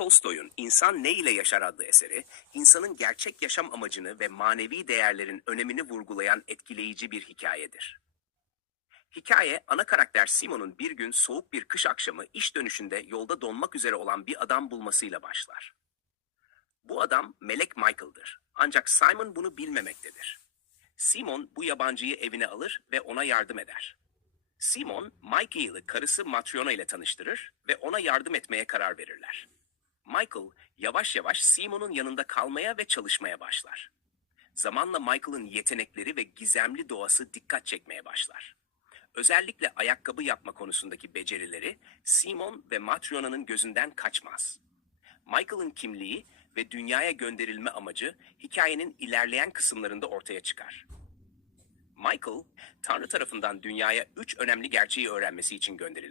Tolstoy'un İnsan Ne ile Yaşar adlı eseri, insanın gerçek yaşam amacını ve manevi değerlerin önemini vurgulayan etkileyici bir hikayedir. Hikaye, ana karakter Simon'un bir gün soğuk bir kış akşamı iş dönüşünde yolda donmak üzere olan bir adam bulmasıyla başlar. Bu adam Melek Michael'dır. Ancak Simon bunu bilmemektedir. Simon bu yabancıyı evine alır ve ona yardım eder. Simon, Michael'ı karısı Matryona ile tanıştırır ve ona yardım etmeye karar verirler. Michael, yavaş yavaş Simon'un yanında kalmaya ve çalışmaya başlar. Zamanla Michael'ın yetenekleri ve gizemli doğası dikkat çekmeye başlar. Özellikle ayakkabı yapma konusundaki becerileri Simon ve Matryona'nın gözünden kaçmaz. Michael'ın kimliği ve dünyaya gönderilme amacı hikayenin ilerleyen kısımlarında ortaya çıkar. Michael, Tanrı tarafından dünyaya üç önemli gerçeği öğrenmesi için gönderilmiştir.